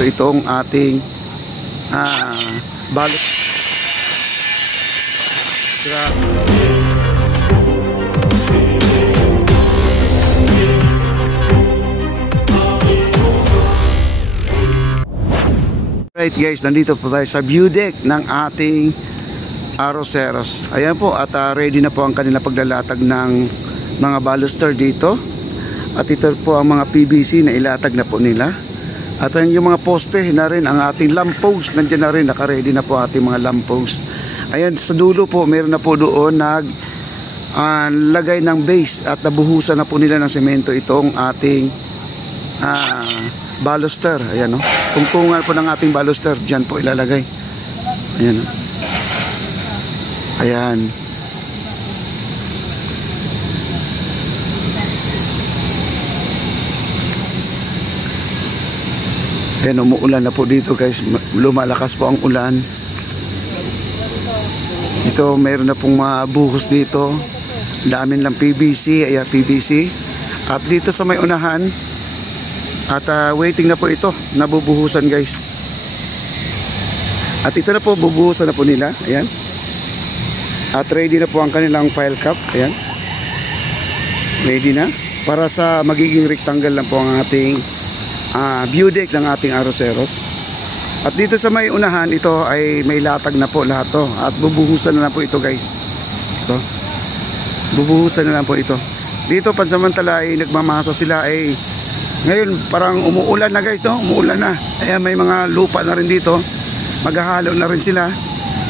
semento itong ating balot. Right guys, nandito po tayo sa view deck ng ating Arroceros. Ayan po, at ready na po ang kanila paglalatag ng mga baluster dito. At ito po ang mga PVC na ilatag na po nila. At yung mga poste na rin, ang ating lamppost, nandiyan na rin, naka-ready na po ating mga lamppost. Ayan, sa dulo po, meron na po doon lagay ng base at nabuhusan na po nila ng semento itong ating baluster. Ayan, no? Tungtungan po ng ating baluster, dyan po ilalagay. Ayan, no? Ayan. Ayan, umuulan na po dito guys. Lumalakas po ang ulan. Ito, mayroon na pong mabuhos dito. Damin lang PVC. Ayan, PVC. At dito sa may unahan, at waiting na po ito. Nabubuhusan guys. At ito na po, bubuhusan na po nila. Ayan. At ready na po ang kanilang file cap. Ayan. Ready na. Para sa magiging rectangle lang po ang ating view deck ng ating Arroceros. At dito sa may unahan, ito ay may latag na po lahat to. At bubuhusan na lang po ito guys. Ito. Bubuhusan na lang po ito. Dito pansamantala ay nagmamasa sila ay ngayon parang umuulan na guys, no? Umuulan na. Ayan, may mga lupa na rin dito. Maghahalo na rin sila.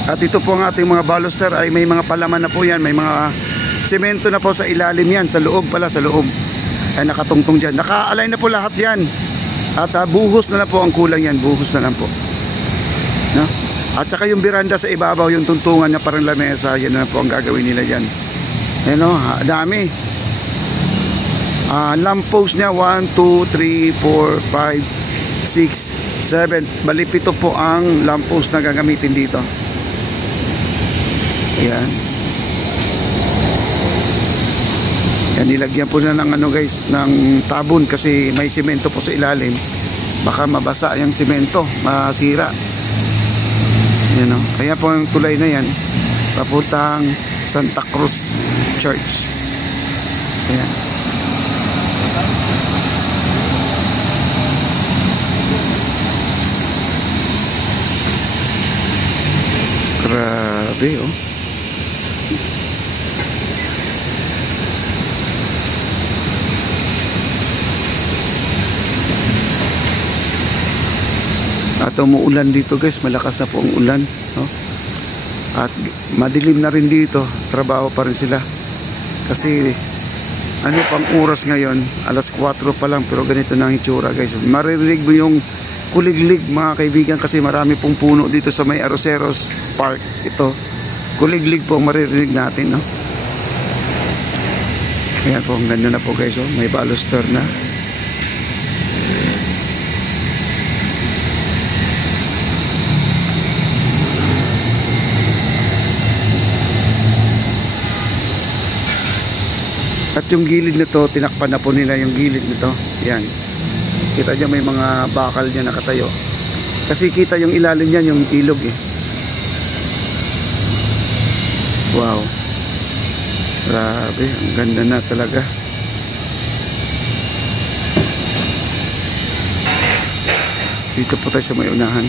At ito po ang ating mga baluster ay may mga palaman na po yan. May mga semento na po sa ilalim yan. Sa loob pala, sa loob. Ay nakatungtong dyan. Naka-align na po lahat yan. At buhos na lang po ang kulang yan. Buhos na lang po. No? At saka yung biranda sa ibabaw, yung tuntungan na parang lamesa, yan na po ang gagawin nila dyan. Ayan, no? Dami. Lamppost niya 1, 2, 3, 4, 5, 6, 7. Bali 7 po ang lamppost na gagamitin dito. Yan. Yan, nilagyan po na ng guys, ng tabon kasi may semento po sa ilalim. Baka mabasa yung semento, masira. Yan, no? Kaya po yung tulay na yan papuntang Santa Cruz Church. Ayan. Grabe, oh. At umuulan dito guys, malakas na po ang ulan, no? At madilim na rin dito, trabaho pa rin sila. Kasi ano pang oras ngayon, alas 4 pa lang, pero ganito na ang itsura guys. Maririnig mo yung kuliglig mga kaibigan kasi marami pong puno dito sa may Arroceros Park. Ito, kuliglig po ang maririnig natin, no? Ayan po, ang ganda na po guys, oh. May baluster na. At yung gilid nito, tinakpan na po nila yung gilid nito. Yan. Kita nyo may mga bakal niya nakatayo. Kasi kita yung ilalim niyan, yung ilog eh. Wow. Grabe, ang ganda na talaga. Dito po tayo sa may unahan.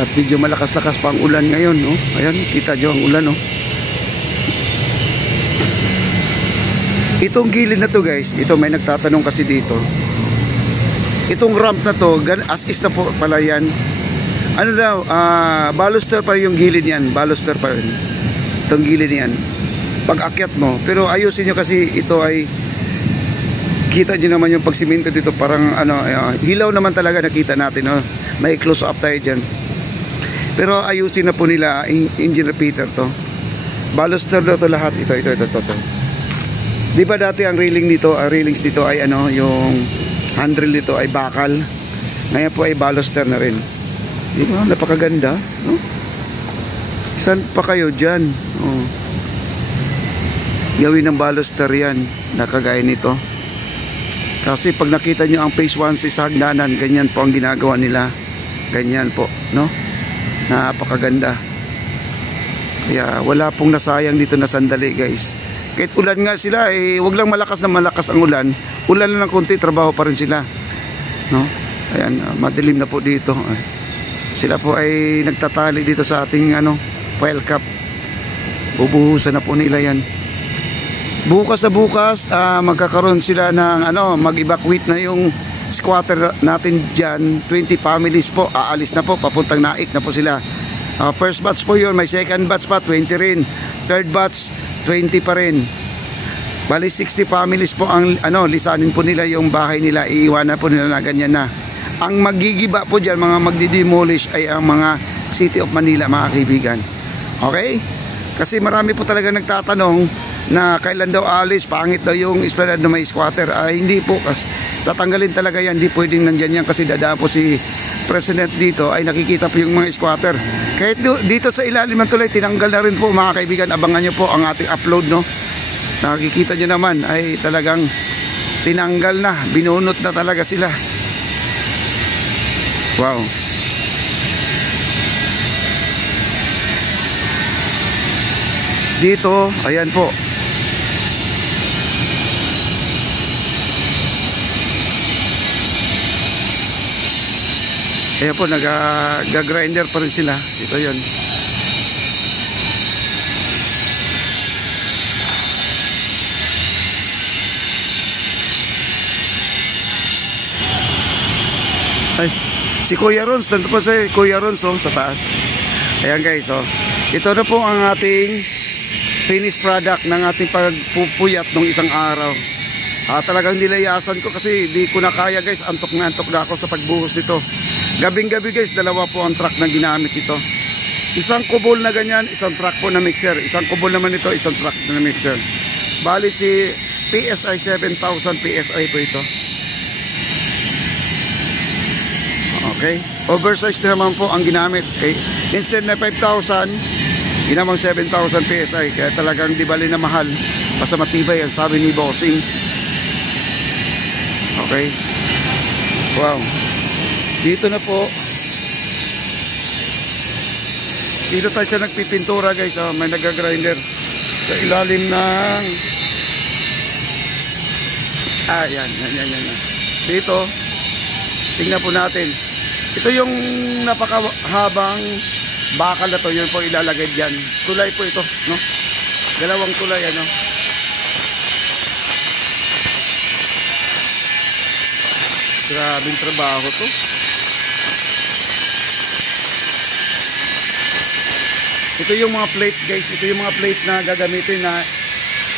At medyo malakas-lakas pa ang ulan ngayon, no? Ayan, kita nyo ang ulan, no? Itong gilid na to guys, ito may nagtatanong kasi dito. Itong ramp na to, as is na po pala yan. Ano daw, baluster pa yung gilid yan, baluster pa rin. Itong gilid yan. Pag akyat mo, pero ayusin nyo kasi ito ay, kita nyo naman yung pagsiminto dito, parang hilaw naman talaga nakita natin, no? May close up tayo dyan. Pero ayusin na po nila, Engineer Peter to. Baluster daw to lahat. Ito. Di ba dati ang railings dito ay ano, yung handrail dito ay bakal. Ngayon po ay baluster na rin. Di ba? Napakaganda, no? Saan pa kayo dyan? Oh. Gawin ng baluster yan, nakagaya nito. Kasi pag nakita nyo ang phase 1 sa hagdanan, ganyan po ang ginagawa nila. Ganyan po, no? Napakaganda. Kaya wala pong nasayang dito na sandali, guys. Kahit ulan nga sila, wag lang malakas na malakas ang ulan. Ulan lang ng konti, trabaho pa rin sila, no? Ayan, madilim na po dito. Sila po ay nagtatali dito sa ating file cap. Bubuhusan na po nila yan. Bukas na bukas, magkakaroon sila ng mag-evacuate na yung squatter natin dyan. 20 families po, aalis na po, papuntang Naik na po sila. First batch po yun, may second batch pa, 20 rin. Third batch, 20 pa rin. Bali 60 families po ang lisanin po nila yung bahay nila, iiwanan po nila na ganyan na. Ang magigiba po dyan, mga magdi-demolish ay ang mga City of Manila, mga kaibigan. Okay? Kasi marami po talaga nagtatanong na kailan daw alis, pangit daw yung esplanade na may squatter. Hindi po, kasi tatanggalin talaga yan, hindi pwedeng nandyan yan kasi dadaan po si President dito, ay nakikita po yung mga squatter. Kahit dito sa ilalim ng tulay, tinanggal na rin po, mga kaibigan. Abangan nyo po ang ating upload, no? Nakikita nyo naman ay talagang tinanggal na, binunot na talaga sila. Wow. Dito, ayan po. Ayan po, nag-grinder pa rin sila. Ito yun. Ay, si Kuya Rons, nandito pa si Kuya Rons sa taas. Ayan guys, ito na po ang ating finished product ng ating pagpupuyat ng isang araw. Talagang nilayasan ko kasi di ko na kaya, guys. Antok na ako sa pagbuhos nito. Gabing-gabi, guys, dalawa po ang truck na ginamit ito. Isang kubol na ganyan, isang truck po na mixer. Isang kubol naman ito, isang truck na mixer. Bali si PSI 7,000 PSI po ito. Okay, oversized naman po ang ginamit. Okay. Instead na 5,000, ginamang 7,000 PSI. Kaya talagang di bali na mahal, basta matibay ang sabi ni Bossing. Okay. Wow. Dito na po. Dito tayo siya nagpipintura, guys. May nag-grinder sa ilalim ng yan. Dito, tingnan po natin. Ito yung napakahabang bakal na to, yun po ilalagay dyan. Tulay po ito, no? Dalawang tulay, Grabing trabaho to. Ito yung mga plate, guys. Ito yung mga plate na gagamitin na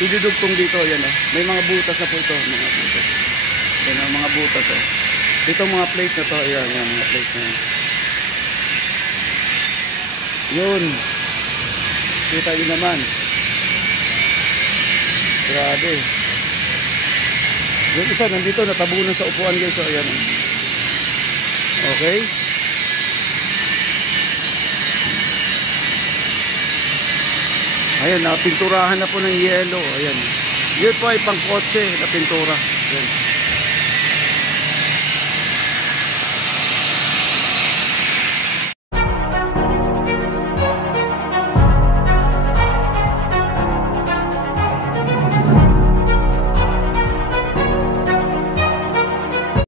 idudugtong dito. Yan, may mga butas na po ito. Mga butas. Yan, mga butas. Itong mga plate na to, ayan, yung mga plate na yan. Yun. Kita nyo naman. Grabe. Yung isa, nandito, natabunan sa upuan, guys. So, ayan. Okay. Ayan, napinturahan na po ng yelo. Ayan. Yun po ay pang kotse na pintura. Ayan.